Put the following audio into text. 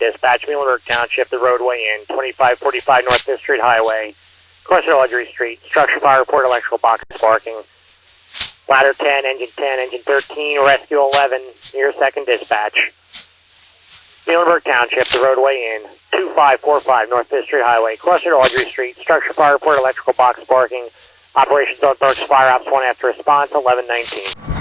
Dispatch, Muhlenberg Township, the roadway in, 2545 North 5th Street Highway, Cluster Luxury Street, structure fire report, electrical box sparking, ladder 10, engine 13, rescue 11, near second dispatch. Muhlenberg Township, the roadway in, 2545 North 5th Street Highway, Cluster Luxury Street, structure fire report, electrical box sparking, operations on Burke's Fire Ops 1 after response, 1119.